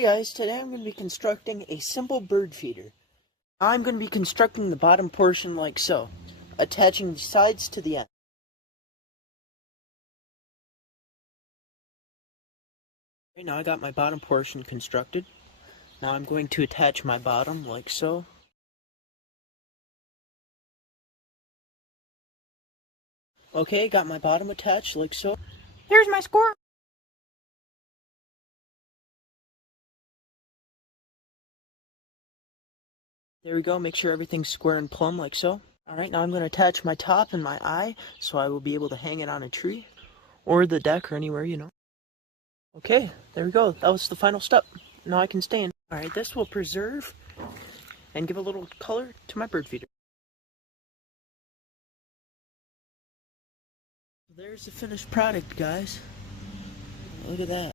Hi guys, today I'm going to be constructing a simple bird feeder. I'm going to be constructing the bottom portion like so, attaching the sides to the end. Okay, now I got my bottom portion constructed. Now I'm going to attach my bottom like so. Okay, got my bottom attached like so. Here's my score. There we go, make sure everything's square and plumb like so. Alright, now I'm going to attach my top and my eye so I will be able to hang it on a tree or the deck or anywhere, you know. Okay, there we go. That was the final step. Now I can stand. Alright, this will preserve and give a little color to my bird feeder. There's the finished product, guys. Look at that.